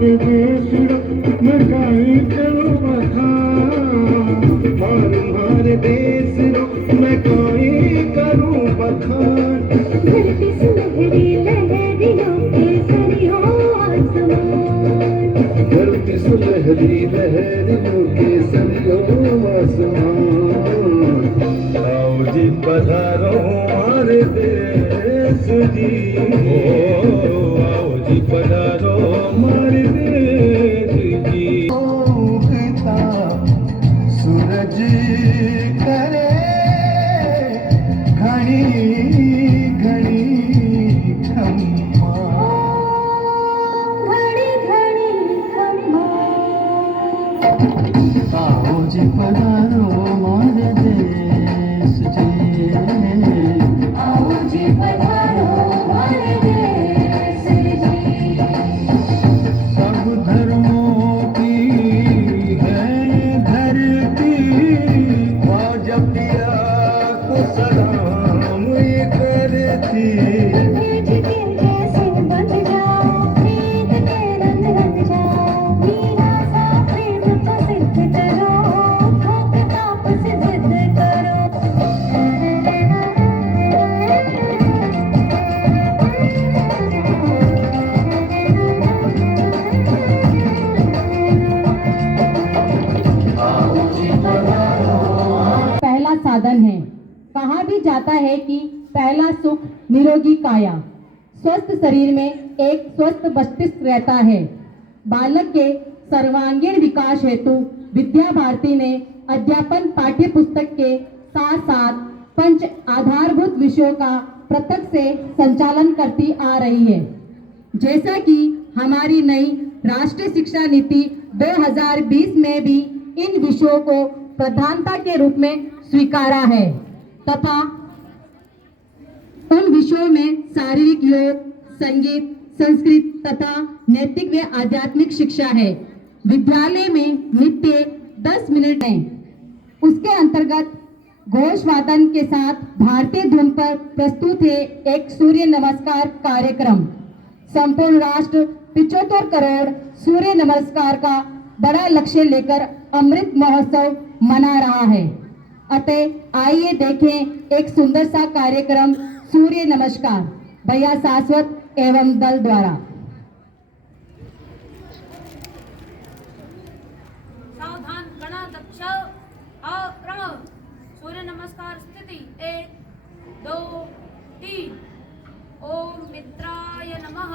हमारे देश मैं काहे करूं बखान, और हमारे देश मैं काहे करूं बखान। धरती सुनहरी लहरियों के सरियों आसमान, धरती सुनहरी लहरियों के सरियों आसमान। आओ जी पधारो हमारे देश जी, ओ आओ जी पधारो हमारे देश जी। उगता सूरज करे घड़ी घड़ी खम्मा, घड़ी घड़ी खम्मा। आओ जी पधारो हमारे देश जी, आओ जी पधारो हमारे देश जी। सब धर्मों की है धरती, ख्वाजा पिया को सलाम ये करती। भेज के कैसे बन जाओ, प्रीत के रंग रंग जाओ, मीरा सा प्रेम को सिद्ध करो, ठोक ताप से जिद करो। पहला साधन है। कहा भी जाता है कि पहला सुख निरोगी काया। स्वस्थ शरीर में एक स्वस्थ मस्तिष्क रहता है। बालक के सर्वांगीण विकास हेतु विद्या भारती ने अध्यापन पाठ्य पुस्तक के साथ साथ पंच आधारभूत विषयों का पृथक से संचालन करती आ रही है। जैसा कि हमारी नई राष्ट्रीय शिक्षा नीति 2020 में भी इन विषयों को प्रधानता के रूप में स्वीकारा है तथा उन विषयों में शारीरिक योग, संगीत, संस्कृत तथा नैतिक व आध्यात्मिक शिक्षा है। विद्यालय में नित्य 10 मिनट है। उसके अंतर्गत घोष वादन के साथ भारतीय धुन पर प्रस्तुत है एक सूर्य नमस्कार कार्यक्रम। संपूर्ण राष्ट्र 75 करोड़ सूर्य नमस्कार का बड़ा लक्ष्य लेकर अमृत महोत्सव मना रहा है। अतः आइए देखें एक सुंदर सा कार्यक्रम सूर्य नमस्कार भैया शाश्वत एवं दल द्वारा। सावधान गणा दक्ष क्रम। सूर्य नमस्कार स्थिति 1 2 3। ओम मित्राय नमः।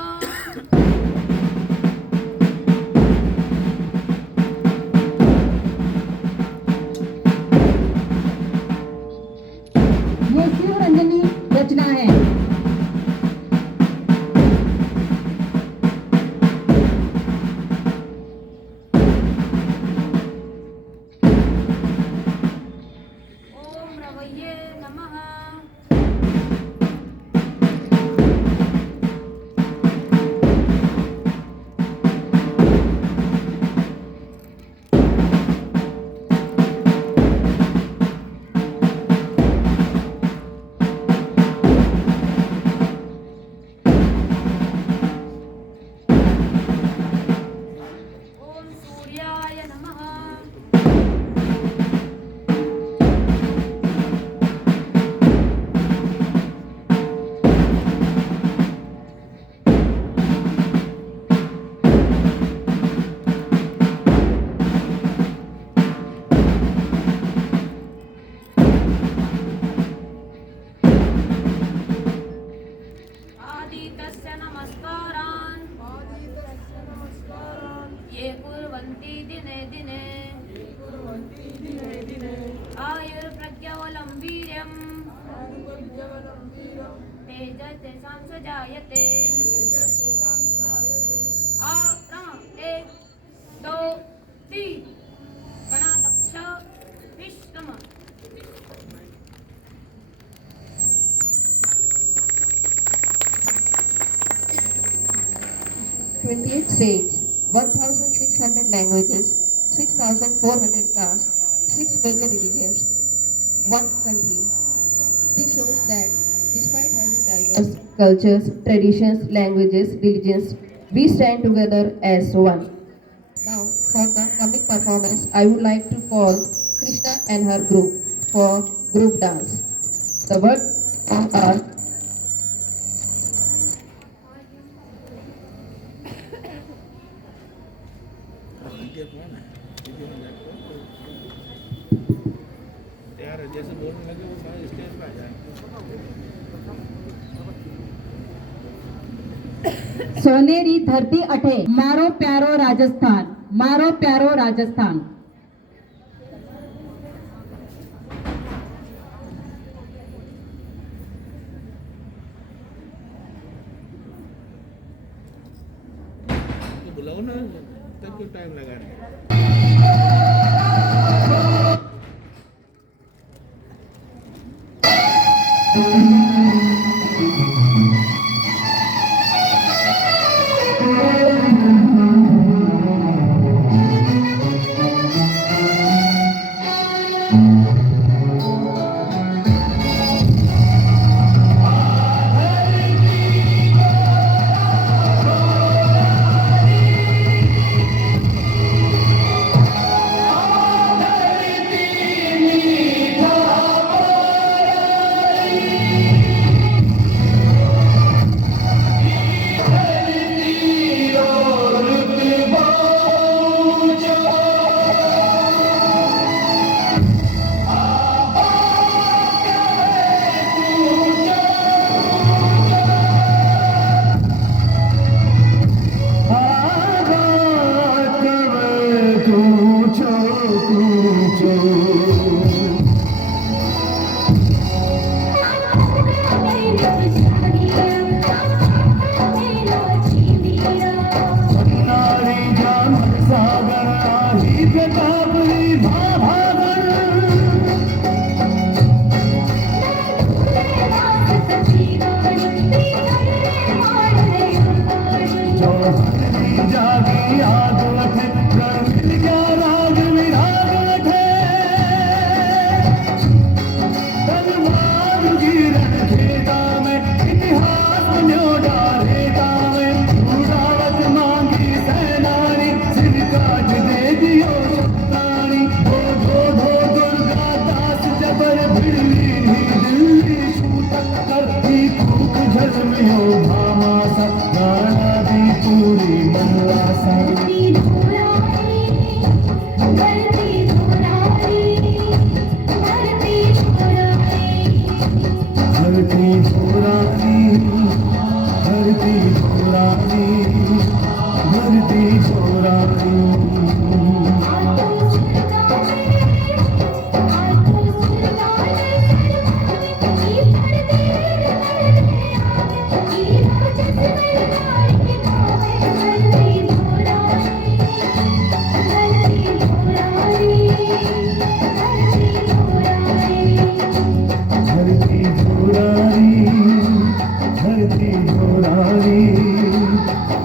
ये शिव रंजनी रचना है। ओम रवैये नमः। ओम सूर्याय नमः। आदितस्य नमस्कारान् ये कुर्वन्ति दिने दिने आयुर्प्रज्ञवलं वीर्यम् तेजस्तेषां सजायते। आक्रम 1 2 3। गणाध्यक्ष विश्रम। 28 states, 1,600 languages, 6,400 castes, 6 major religions, 1 country. This shows that despite having diverse cultures, traditions, languages, religions, We stand together as one. Now, for the coming performance, I would like to call Krishna and her group for group dance. The words are यार जैसे बोलने लगे वो सारे stage पे आ जाए। सोनेरी धरती अठे मारो प्यारो राजस्थान, मारो प्यारो राजस्थान। तो बुलाओ ना, तब क्यों टाइम लगा रहे हैं?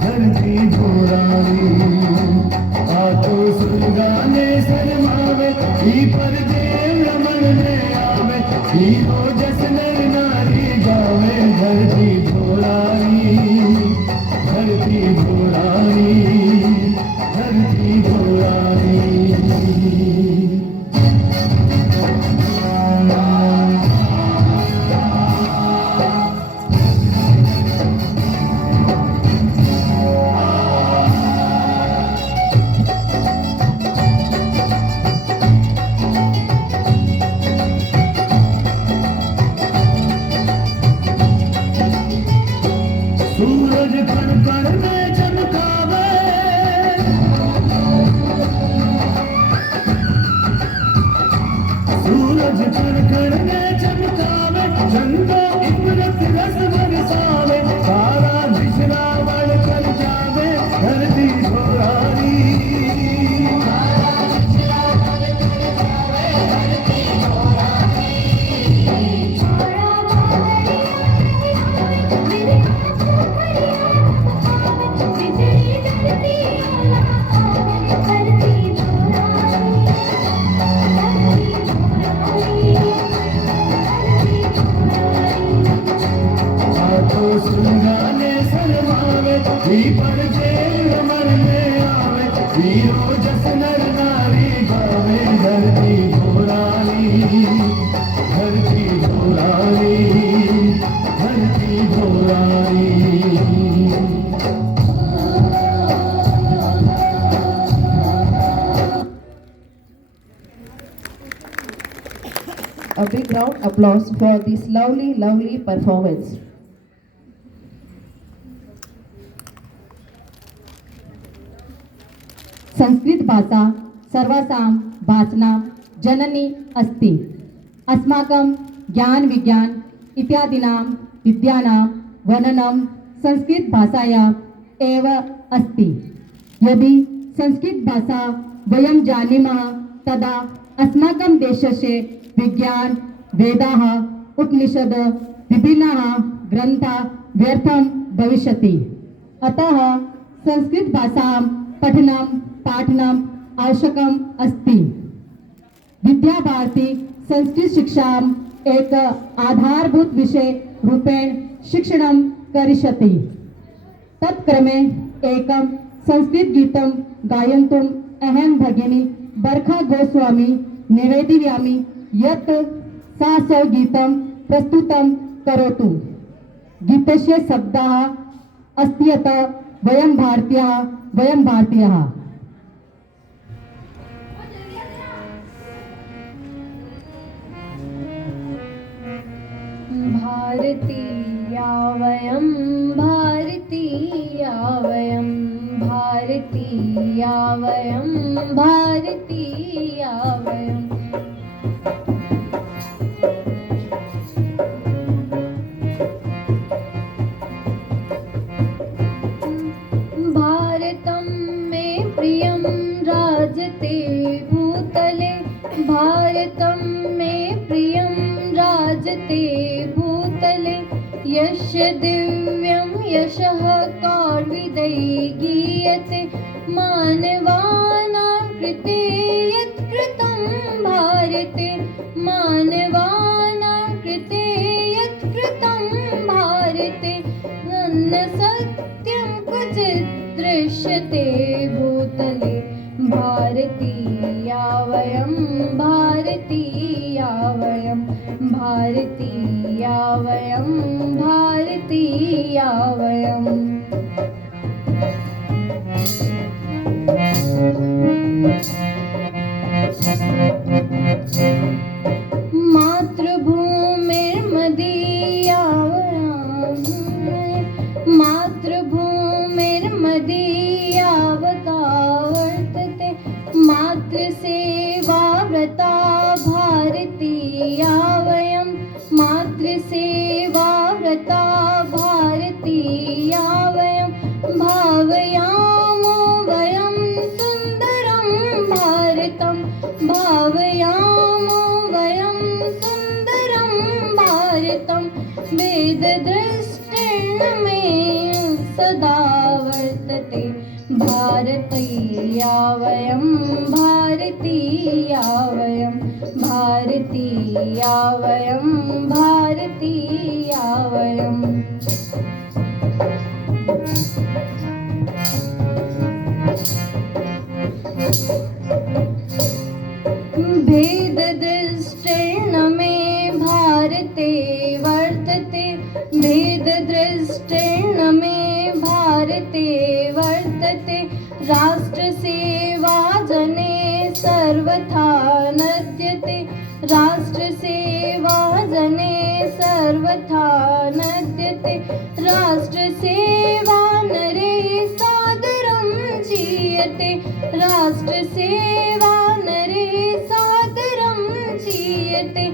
धरती भोरारी वीरों जस नर नारी गावे धरती घोरानी, धरती घोरानी, धरती घोरानी। A big round applause for this lovely performance. Sanskrit भाषा सर्वासां भाषणां जननी अस्ति। अस्माकं ज्ञान विज्ञान इत्यादीनां विद्यानां वर्णनं संस्कृत भाषाया एव अस्ति। यदि संस्कृत भाषा वयं जानीमः तदा अस्माकं देशस्य विज्ञान वेदाः उपनिषद विभिन्नाः ग्रन्थाः व्यर्थं भविष्यति। अतः संस्कृत भाषां पठनं पाठनम् आवश्यकम् अस्ति। विद्याभारती संस्कृत शिक्षाम् एक आधारभूत विषय रूपेण शिक्षणं करिष्यति। तत्क्रमे एकं संस्कृत गीतं गायन्तुम् अहं भगिनी बरखा गोस्वामी निवेदयामि यत् सा गीतं प्रस्तुतं करोतु। गीतस्य शब्दः अस्ति यत् वयं भारतीयाः वयं भारतीयाः। भारतीया वयं भारतीया वयं भारतीया वयं भारतीया वयं। भारतं मे प्रियं राजते भूतले, भारतं मे प्रियं राजते भूतले। यस्य दिव्यं यशः कार्विदै गीयते, मानवानां कृते यत्कृतं भारते, मानवानां कृते यत्कृतं भारते। न सत्यं क्वचित् दृश्यते भूतले, भारतीया वयं भारतीया वयं भारतीया वयं भारतीया वयं। मातृभूमिर्मदीया मातृभूमिर्मदीयावता वर्तते, मातृसेवा व्रता भारतीया वयं मातृसेवा व्रता भारतीया वयं। भावयामो वयं सुन्दरं भारतं, भावयामो वयं सुन्दरं भारतं। वेददृष्टिर्न मे सदा वर्तते, भारतीया वयं भारतीया वयं भारतीया वयं भारतीया वयं। भेददृष्टिर्न मे भारते वर्तते, भेददृष्टिर्न मे भारते वर्तते। राष्ट्रसेवा जने सर्वथा नद्यते, राष्ट्रसेवा जने सर्वथा नद्यते। राष्ट्रसेवा नरे सादरं चीयते, राष्ट्रसेवा नरे सादरं चीयते।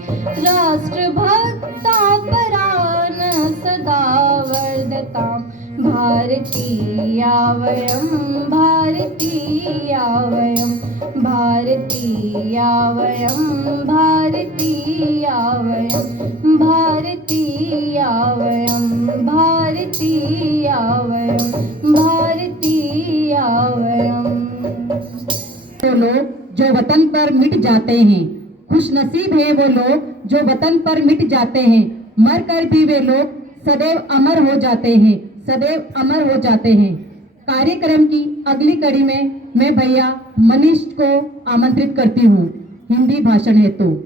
राष्ट्रभक्ता परान् सदा वर्धताम्, भारतीया वयं भारतीया वयं भारतीया वयं भारतीया वयं भारतीया वयं भारतीया वयं भारतीया वयं। वो लोग जो वतन पर मिट जाते हैं, खुशनसीब है वो लोग जो वतन पर मिट जाते हैं। मरकर भी वे लोग सदैव अमर हो जाते हैं, सदैव अमर हो जाते हैं। कार्यक्रम की अगली कड़ी में मैं भैया मनीष को आमंत्रित करती हूँ हिंदी भाषण हेतु।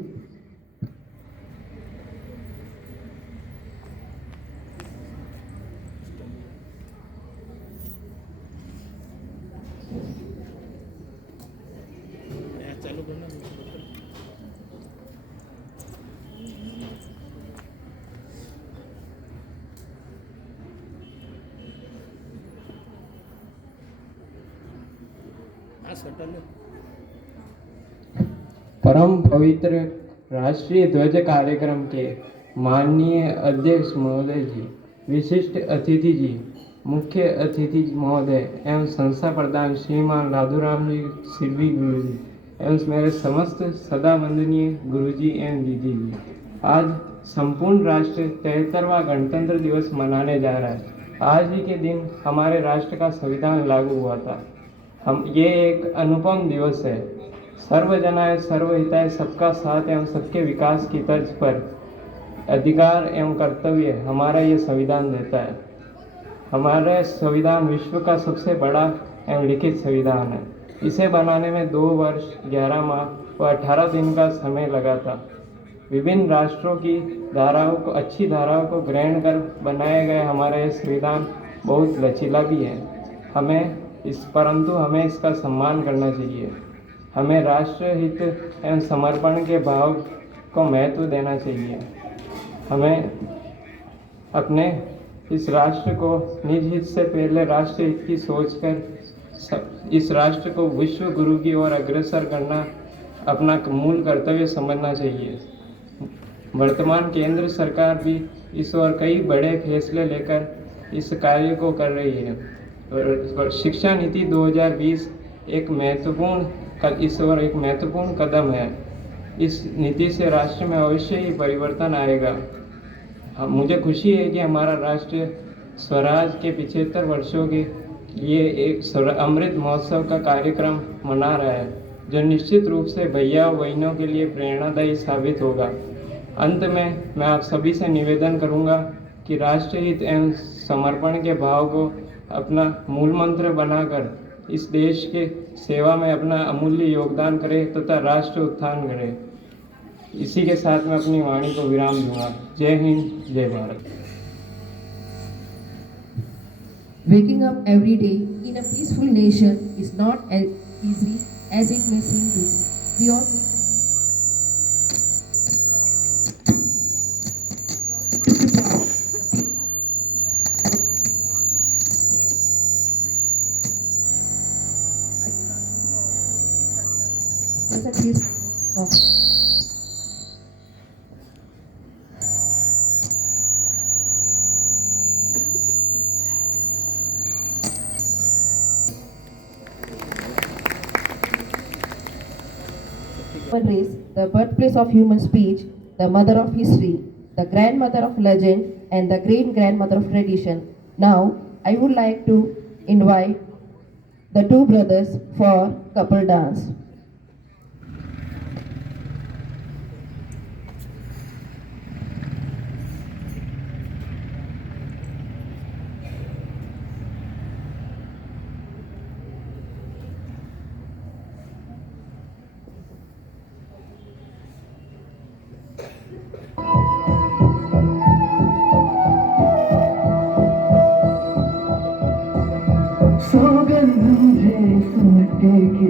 चालू करना। हाँ सटल है। परम पवित्र राष्ट्रीय ध्वज कार्यक्रम के माननीय अध्यक्ष महोदय जी, विशिष्ट अतिथि जी, मुख्य अतिथि महोदय एवं संस्था प्रधान श्रीमान लाधूराम जी सिरवी गुरु जी एवं मेरे समस्त सदा वंदनीय गुरु जी एवं दीदी जी, आज संपूर्ण राष्ट्र 73वां गणतंत्र दिवस मनाने जा रहा है। आज ही के दिन हमारे राष्ट्र का संविधान लागू हुआ था। ये एक अनुपम दिवस है। सर्वजनाय सर्वहिताय सबका साथ एवं सबके विकास की तर्ज पर अधिकार एवं कर्तव्य हमारा ये संविधान देता है। हमारा संविधान विश्व का सबसे बड़ा एवं लिखित संविधान है। इसे बनाने में 2 वर्ष 11 माह व 18 दिन का समय लगा था। विभिन्न राष्ट्रों की अच्छी धाराओं को ग्रहण कर बनाए गए हमारा ये संविधान बहुत लचीला भी है। परंतु हमें इसका सम्मान करना चाहिए। हमें राष्ट्र हित एवं समर्पण के भाव को महत्व देना चाहिए। हमें अपने इस राष्ट्र को निज हित से पहले राष्ट्र हित की सोचकर इस राष्ट्र को विश्व गुरु की ओर अग्रसर करना अपना मूल कर्तव्य समझना चाहिए। वर्तमान केंद्र सरकार भी इस ओर कई बड़े फैसले लेकर इस कार्य को कर रही है। शिक्षा नीति 2020 एक महत्वपूर्ण कदम है। इस नीति से राष्ट्र में अवश्य ही परिवर्तन आएगा। मुझे खुशी है कि हमारा राष्ट्र स्वराज के 75 वर्षों के लिए एक अमृत महोत्सव का कार्यक्रम मना रहा है, जो निश्चित रूप से भैया और बहनों के लिए प्रेरणादायी साबित होगा। अंत में मैं आप सभी से निवेदन करूंगा कि राष्ट्रहित एवं समर्पण के भाव को अपना मूल मंत्र बनाकर इस देश के सेवा में अपना अमूल्य योगदान करें तथा राष्ट्र उत्थान करें। इसी के साथ मैं अपनी वाणी को विराम दूंगा। जय हिंद, जय Bharat. Waking up every day in a peaceful nation is not as easy as it may seem to be. We all need Human race, the birthplace of human speech, the mother of history, the grandmother of legend, and the great-grandmother of tradition. Now, I would like to invite the two brothers for couple dance. सौगंध मुझे सुनने की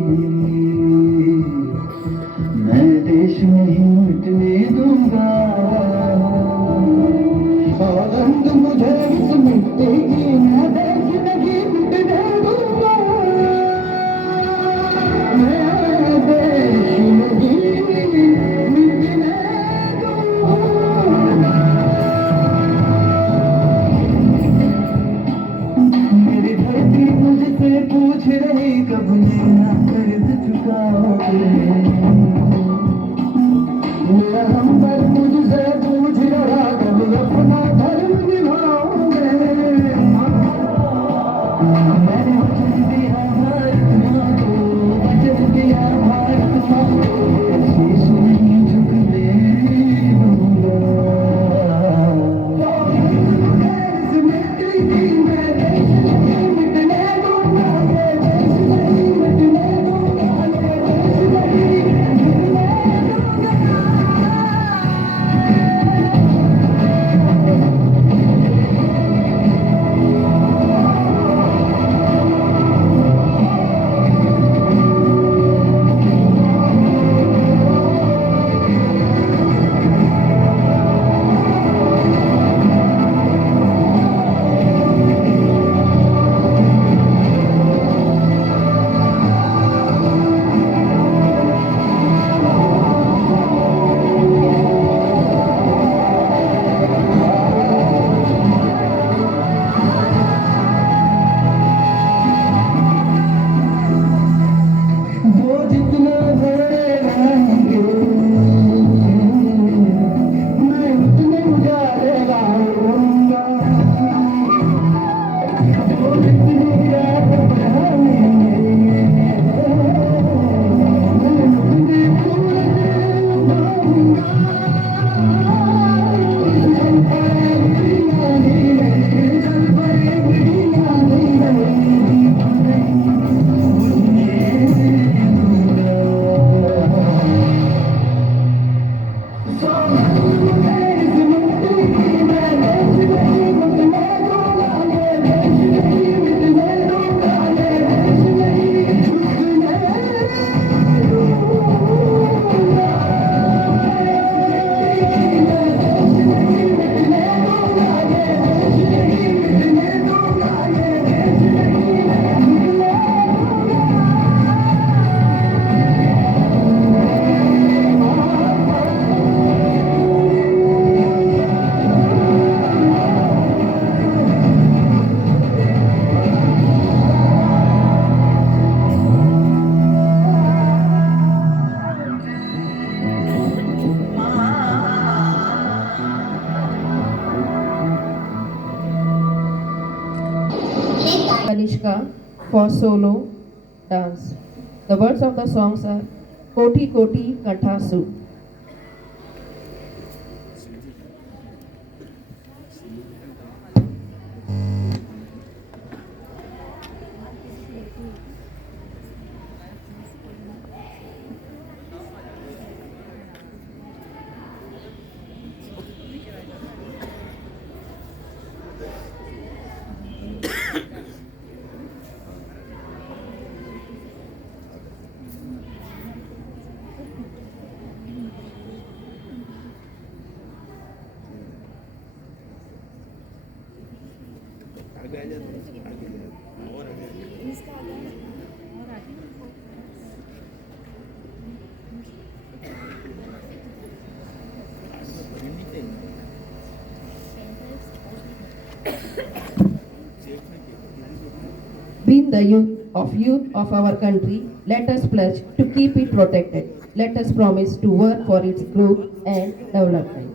solo dance. The words of the songs are Koti Koti Kathasu. आगे आ जाते हैं, आगे और आगे Being the youth of our country, let us pledge to keep it protected. Let us promise to work for its growth and development.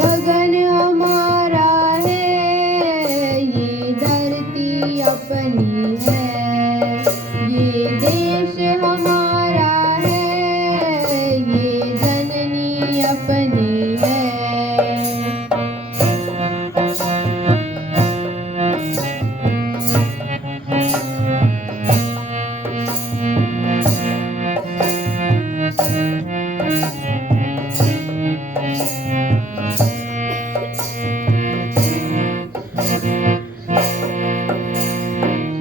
गगन हमारा है, ये धरती अपनी है, ये देश हमारा है, ये जननी अपनी है।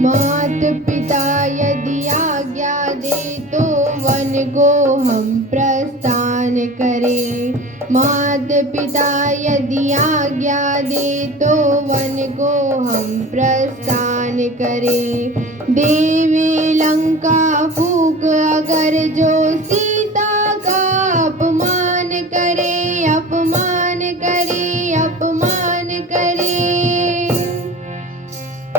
मात पिता यदि आज्ञा दे तो वन को हम प्रस्थान करें। मात पिता यदि आज्ञा दे तो वन को हम प्रस्थान करें। देवी लंका फूक अगर जो सीता का अपमान करे, अपमान करे, अपमान करे।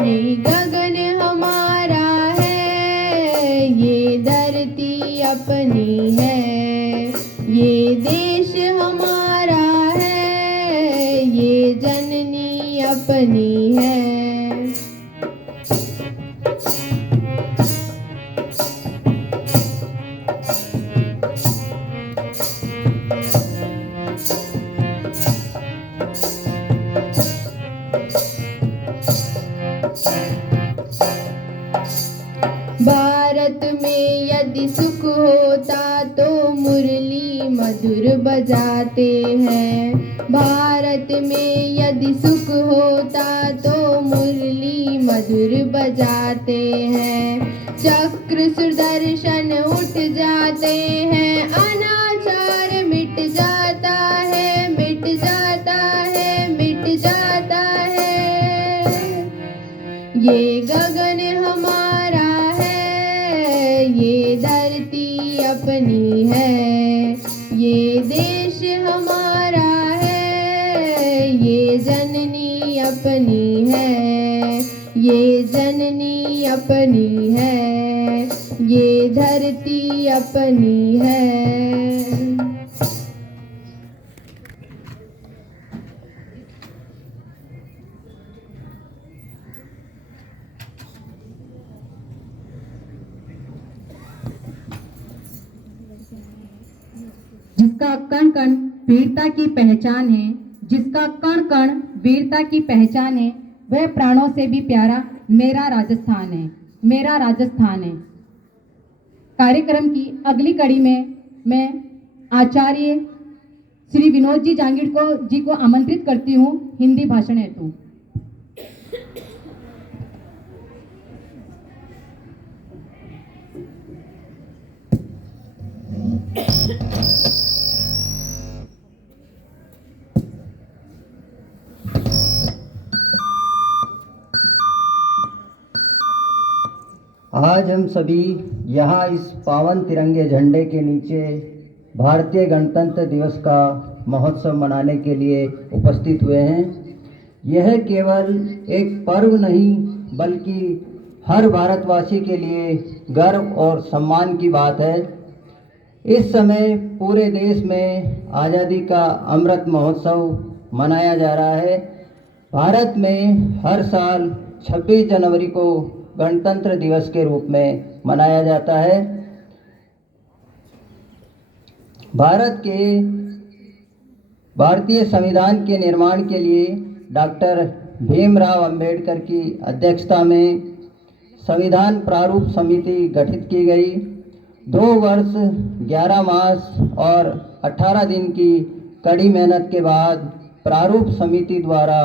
ये गगन हमारा है, ये धरती अपनी है, ये देश हमारा है, ये जननी अपनी है। भारत में यदि सुख होता तो मुरली मधुर बजाते हैं। भारत में यदि सुख होता तो मुरली मधुर बजाते हैं। चक्र सुदर्शन उठ जाते हैं, अनाचार मिट जाता है, मिट जाता है, मिट जाता है। ये गगन हमारा है, ये धरती अपनी है, ये देश हमारा है, ये जननी अपनी है, ये जननी अपनी है, ये धरती अपनी है। जिसका कण कण वीरता की पहचान है, जिसका कण कण वीरता की पहचान है, वह प्राणों से भी प्यारा मेरा राजस्थान है, मेरा राजस्थान है। कार्यक्रम की अगली कड़ी में मैं आचार्य श्री विनोद जी जांगीड़ जी को आमंत्रित करती हूँ हिंदी भाषण हेतु। आज हम सभी यहाँ इस पावन तिरंगे झंडे के नीचे भारतीय गणतंत्र दिवस का महोत्सव मनाने के लिए उपस्थित हुए हैं। यह केवल एक पर्व नहीं बल्कि हर भारतवासी के लिए गर्व और सम्मान की बात है। इस समय पूरे देश में आज़ादी का अमृत महोत्सव मनाया जा रहा है। भारत में हर साल 26 जनवरी को गणतंत्र दिवस के रूप में मनाया जाता है। भारतीय संविधान के निर्माण के लिए डॉक्टर भीमराव अंबेडकर की अध्यक्षता में संविधान प्रारूप समिति गठित की गई। 2 वर्ष 11 मास और 18 दिन की कड़ी मेहनत के बाद प्रारूप समिति द्वारा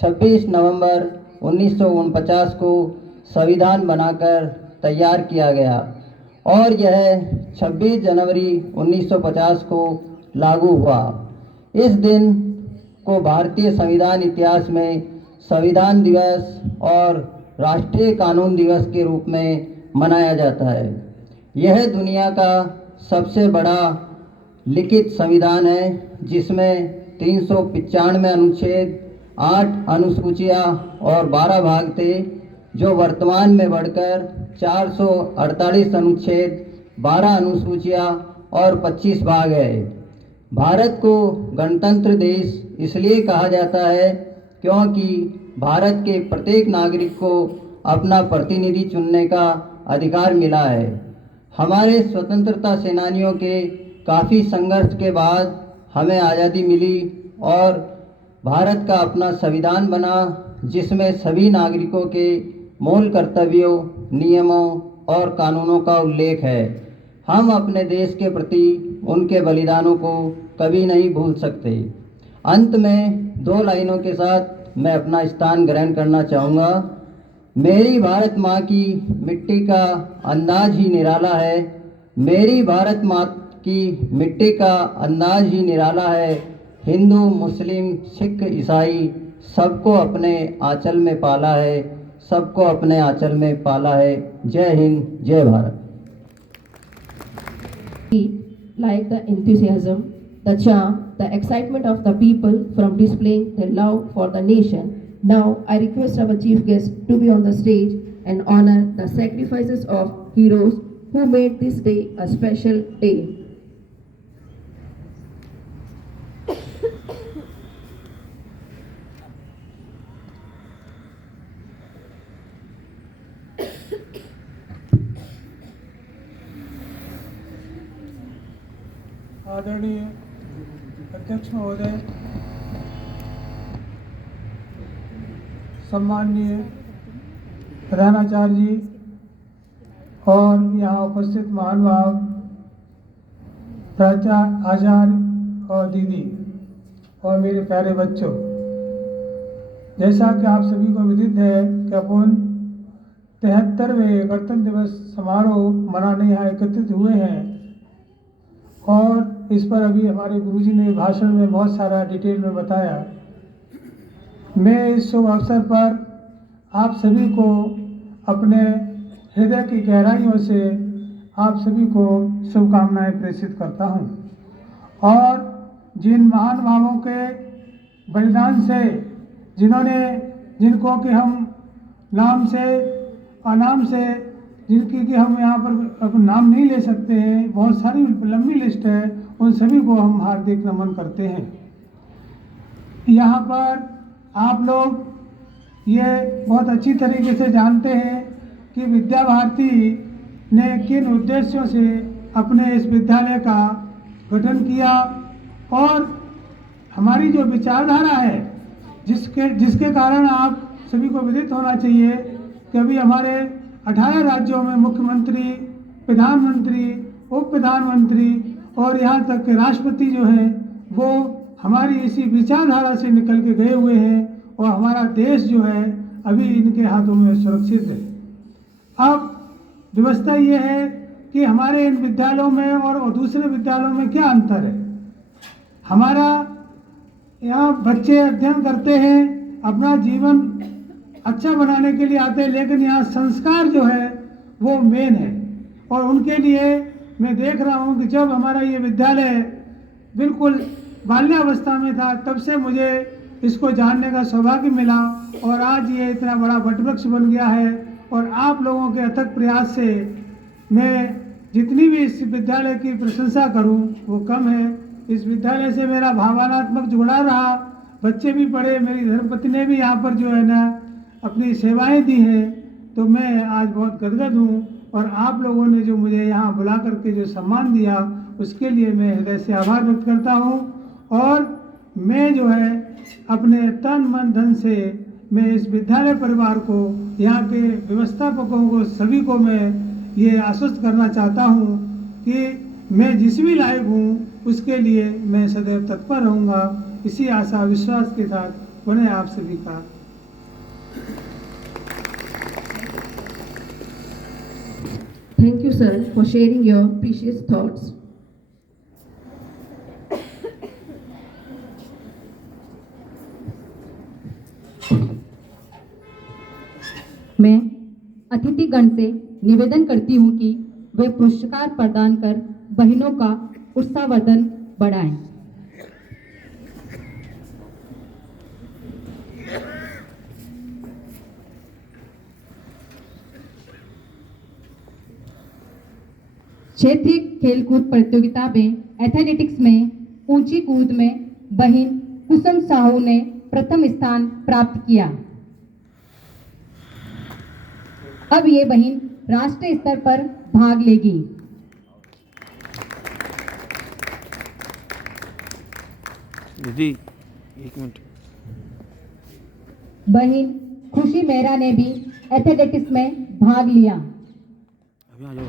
26 नवंबर 1949 को संविधान बनाकर तैयार किया गया और यह 26 जनवरी 1950 को लागू हुआ। इस दिन को भारतीय संविधान इतिहास में संविधान दिवस और राष्ट्रीय कानून दिवस के रूप में मनाया जाता है। यह दुनिया का सबसे बड़ा लिखित संविधान है जिसमें 395 अनुच्छेद, 8 अनुसूचियाँ और 12 भाग थे, जो वर्तमान में बढ़कर 448 अनुच्छेद, 12 अनुसूचियाँ और 25 भाग है। भारत को गणतंत्र देश इसलिए कहा जाता है क्योंकि भारत के प्रत्येक नागरिक को अपना प्रतिनिधि चुनने का अधिकार मिला है। हमारे स्वतंत्रता सेनानियों के काफ़ी संघर्ष के बाद हमें आज़ादी मिली और भारत का अपना संविधान बना, जिसमें सभी नागरिकों के मूल कर्तव्यों, नियमों और कानूनों का उल्लेख है। हम अपने देश के प्रति उनके बलिदानों को कभी नहीं भूल सकते। अंत में 2 लाइनों के साथ मैं अपना स्थान ग्रहण करना चाहूँगा। मेरी भारत माँ की मिट्टी का अंदाज ही निराला है, मेरी भारत माँ की मिट्टी का अंदाज ही निराला है। हिंदू, मुस्लिम, सिख, ईसाई सबको अपने आंचल में पाला है, सबको अपने आंचल में पाला है। जय हिंद, जय Bharat. Like the enthusiasm, the charm, the excitement of the people from displaying their love for the nation. Now I request our chief guest to be on the stage and honor the sacrifices of heroes who made this day a special day. आदरणीय अध्यक्ष महोदय, सम्माननीय प्रधानाचार्य जी और यहाँ उपस्थित महानुभाव, प्राचार्य, आचार्य और दीदी और मेरे प्यारे बच्चों, जैसा कि आप सभी को विदित है कि अपन 73वें गणतंत्र दिवस समारोह मनाने यहाँ एकत्रित हुए हैं और इस पर अभी हमारे गुरुजी ने भाषण में बहुत सारा डिटेल में बताया। मैं इस शुभ अवसर पर आप सभी को अपने हृदय की गहराइयों से आप सभी को शुभकामनाएं प्रेषित करता हूं और जिन महानुभावों के बलिदान से जिनको कि हम नाम से अनाम से जिनकी कि हम यहाँ पर नाम नहीं ले सकते हैं, बहुत सारी लंबी लिस्ट है, उन सभी को हम हार्दिक नमन करते हैं। यहाँ पर आप लोग ये बहुत अच्छी तरीके से जानते हैं कि विद्या भारती ने किन उद्देश्यों से अपने इस विद्यालय का गठन किया और हमारी जो विचारधारा है जिसके कारण आप सभी को विदित होना चाहिए कि अभी हमारे 18 राज्यों में मुख्यमंत्री, प्रधानमंत्री, उप प्रधानमंत्री और यहाँ तक के राष्ट्रपति जो हैं वो हमारी इसी विचारधारा से निकल के गए हुए हैं और हमारा देश जो है अभी इनके हाथों में सुरक्षित है। अब व्यवस्था ये है कि हमारे इन विद्यालयों में और दूसरे विद्यालयों में क्या अंतर है। हमारा यहाँ बच्चे अध्ययन करते हैं, अपना जीवन अच्छा बनाने के लिए आते हैं, लेकिन यहाँ संस्कार जो है वो मेन है और उनके लिए मैं देख रहा हूँ कि जब हमारा ये विद्यालय बिल्कुल बाल्यावस्था में था तब से मुझे इसको जानने का सौभाग्य मिला और आज ये इतना बड़ा वटवृक्ष बन गया है और आप लोगों के अथक प्रयास से मैं जितनी भी इस विद्यालय की प्रशंसा करूं वो कम है। इस विद्यालय से मेरा भावनात्मक जुड़ा रहा, बच्चे भी पढ़े, मेरी धर्मपत्नी ने भी यहाँ पर जो है ना अपनी सेवाएं दी हैं, तो मैं आज बहुत गदगद हूँ और आप लोगों ने जो मुझे यहाँ बुला करके जो सम्मान दिया उसके लिए मैं हृदय से आभार व्यक्त करता हूँ और मैं जो है अपने तन मन धन से मैं इस विद्यालय परिवार को, यहाँ के व्यवस्थापकों को, सभी को मैं ये आश्वस्त करना चाहता हूँ कि मैं जिस भी लायक हूँ उसके लिए मैं सदैव तत्पर रहूँगा। इसी आशा विश्वास के साथ बने आप सभी का। Thank you, sir, for sharing your precious thoughts. मैं अतिथिगण से निवेदन करती हूँ कि वे पुरस्कार प्रदान कर बहनों का उत्साहवर्धन बढ़ाएं। क्षेत्रीय खेलकूद प्रतियोगिता में एथलेटिक्स में ऊंची कूद में बहन कुसुम साहू ने प्रथम स्थान प्राप्त किया। अब ये बहन राष्ट्रीय स्तर पर भाग लेगी। दीदी एक मिनट। बहन खुशी मेहरा ने भी एथलेटिक्स में भाग लिया। अभी आ जाओ।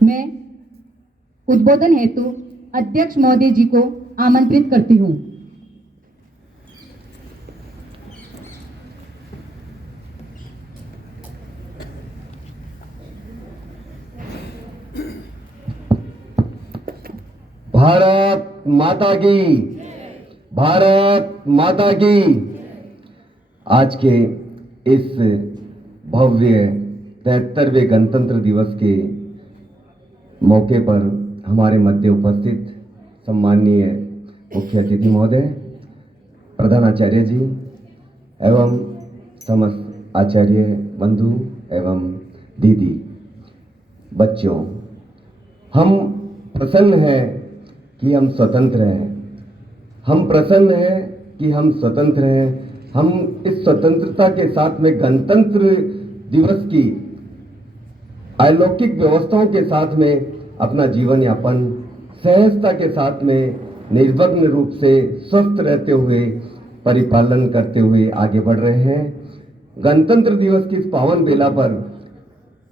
मैं उद्बोधन हेतु अध्यक्ष महोदय जी को आमंत्रित करती हूँ। भारत माता की, भारत माता की। आज के इस भव्य 73वें गणतंत्र दिवस के मौके पर हमारे मध्य उपस्थित सम्माननीय मुख्य अतिथि महोदय, प्रधानाचार्य जी एवं समस्त आचार्य बंधु एवं दीदी, बच्चों, हम प्रसन्न हैं कि हम स्वतंत्र हैं। हम प्रसन्न हैं कि हम स्वतंत्र हैं। हम इस स्वतंत्रता के साथ में गणतंत्र दिवस की अलौकिक व्यवस्थाओं के साथ में अपना जीवन यापन सहजता के साथ में निर्विघ्न रूप से स्वस्थ रहते हुए परिपालन करते हुए आगे बढ़ रहे हैं। गणतंत्र दिवस की इस पावन बेला पर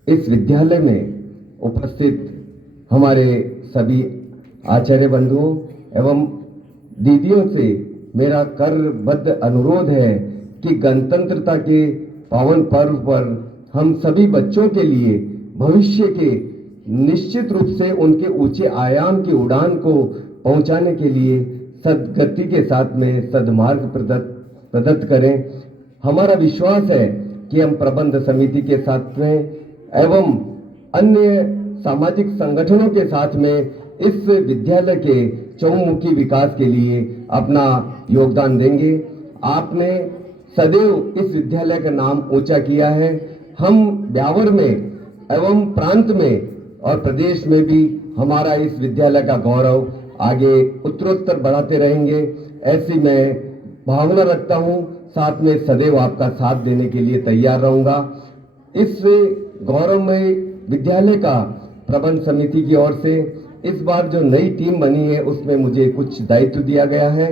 इस विद्यालय में उपस्थित हमारे सभी आचार्य बंधुओं एवं दीदियों से मेरा करबद्ध अनुरोध है कि गणतंत्रता के पावन पर्व पर हम सभी बच्चों के लिए भविष्य के निश्चित रूप से उनके ऊंचे आयाम की उड़ान को पहुंचाने के लिए सद्गति के साथ में सद्मार्ग प्रदत्त करें। हमारा विश्वास है कि हम प्रबंध समिति के साथ में एवं अन्य सामाजिक संगठनों के साथ में इस विद्यालय के चहुमुखी विकास के लिए अपना योगदान देंगे। आपने सदैव इस विद्यालय का नाम ऊंचा किया है। हम ब्यावर में एवं प्रांत में और प्रदेश में भी हमारा इस विद्यालय का गौरव आगे उत्तरोत्तर बढ़ाते रहेंगे, ऐसी मैं भावना रखता हूं। साथ में सदैव आपका साथ देने के लिए तैयार रहूंगा। इस गौरवमय विद्यालय का प्रबंध समिति की ओर से इस बार जो नई टीम बनी है उसमें मुझे कुछ दायित्व दिया गया है।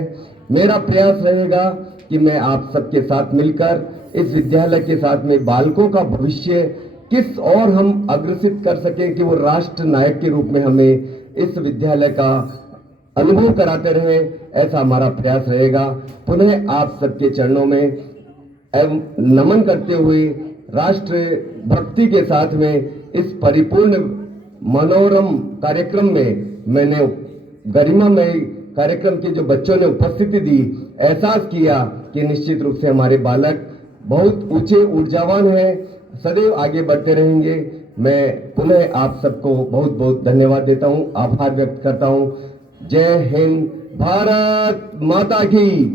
मेरा प्रयास रहेगा कि मैं आप सबके साथ मिलकर इस विद्यालय के साथ में बालकों का भविष्य किस और हम अग्रसित कर सके कि वो राष्ट्र नायक के रूप में हमें इस विद्यालय का अनुभव कराते रहे, ऐसा हमारा प्रयास रहेगा। पुनः आप सबके चरणों में एवं नमन करते हुए राष्ट्र भक्ति के साथ में इस परिपूर्ण मनोरम कार्यक्रम में मैंने गरिमामय कार्यक्रम के जो बच्चों ने उपस्थिति दी, एहसास किया कि निश्चित रूप से हमारे बालक बहुत ऊंचे ऊर्जावान हैं, सदैव आगे बढ़ते रहेंगे। मैं पुनः आप सबको बहुत बहुत धन्यवाद देता हूं, आभार व्यक्त करता हूं। जय हिंद, भारत माता की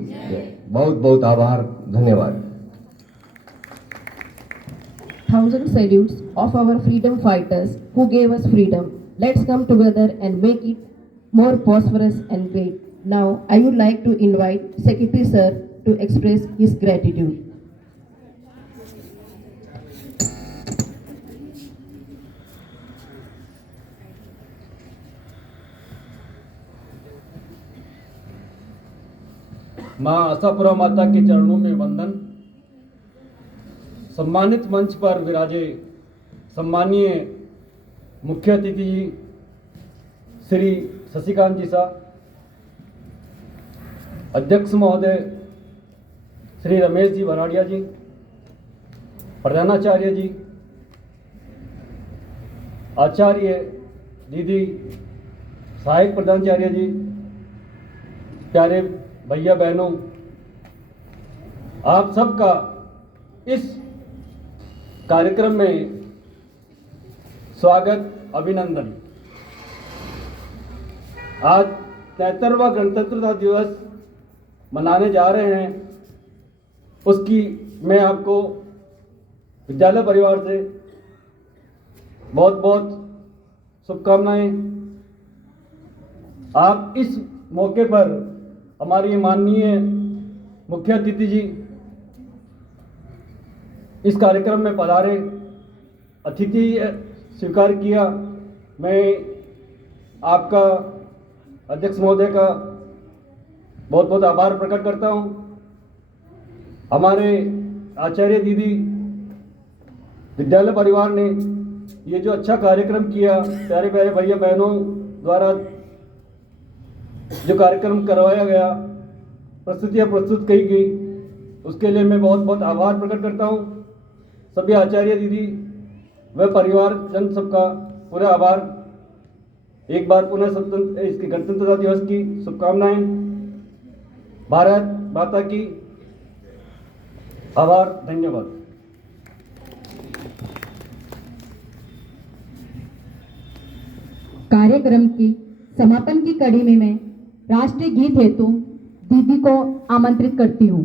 बहुत बहुत आभार, धन्यवाद। Thousand salutes of our freedom fighters who gave us freedom. Let's come together and make it more prosperous and great. Now, I would like to invite Secretary Sir to express his gratitude. माँ आशापुरा माता के चरणों में वंदन। सम्मानित मंच पर विराजे सम्मानीय मुख्य अतिथि जी श्री शशिकांत जी साहब, अध्यक्ष महोदय श्री रमेश जी भराड़िया जी, प्रधानाचार्य जी, आचार्य दीदी, सहायक प्रधानाचार्य जी, प्यारे भैया बहनों, आप सबका इस कार्यक्रम में स्वागत, अभिनंदन। आज 73वां गणतंत्रता दिवस मनाने जा रहे हैं, उसकी मैं आपको विद्यालय परिवार से बहुत बहुत शुभकामनाएं। आप इस मौके पर हमारी माननीय मुख्य अतिथि जी इस कार्यक्रम में पधारे, अतिथि स्वीकार किया। मैं आपका, अध्यक्ष महोदय का बहुत बहुत आभार प्रकट करता हूं। हमारे आचार्य दीदी, विद्यालय परिवार ने ये जो अच्छा कार्यक्रम किया, प्यारे प्यारे भैया बहनों द्वारा जो कार्यक्रम करवाया गया, प्रस्तुतियाँ प्रस्तुत की गई, उसके लिए मैं बहुत बहुत आभार प्रकट करता हूँ। सभी आचार्य दीदी व परिवार जन सबका पूरा आभार। एक बार पुनः इसकी गणतंत्रता दिवस की शुभकामनाएं। भारत माता की। आभार, धन्यवाद। कार्यक्रम की समापन की कड़ी में मैं राष्ट्रीय गीत हेतु दीदी को आमंत्रित करती हूँ।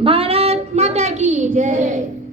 भारत माता की जय।